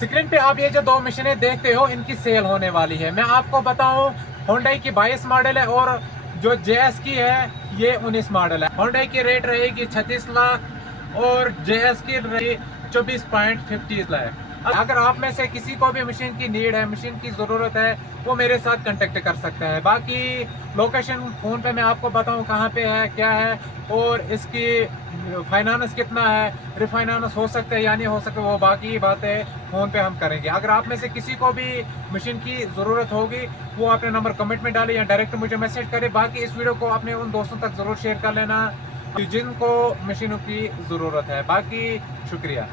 Screen पे आप ये जो दो मशीनें देखते हो इनकी सेल होने वाली है। मैं आपको बताऊं, होंडा की 22 मॉडल है और जो जेएस की है ये 19 मॉडल है। होंडा की रेट रहेगी 36 लाख और जेएस की रहेगी 24.50 लाख। अगर आप में से किसी को भी मशीन की नीड है, मशीन की ज़रूरत है, वो मेरे साथ कांटेक्ट कर सकते हैं। बाकी लोकेशन फ़ोन पे मैं आपको बताऊं कहाँ पे है, क्या है और इसकी फाइनेंस कितना है, रिफाइनेंस हो सकता है या नहीं हो सकता, वो बाकी बातें फ़ोन पे हम करेंगे। अगर आप में से किसी को भी मशीन की ज़रूरत होगी वो अपने नंबर कमेंट में डाले या डायरेक्ट मुझे मैसेज करे। बाकी इस वीडियो को अपने उन दोस्तों तक ज़रूर शेयर कर लेना जिनको मशीनों की ज़रूरत है। बाकी शुक्रिया।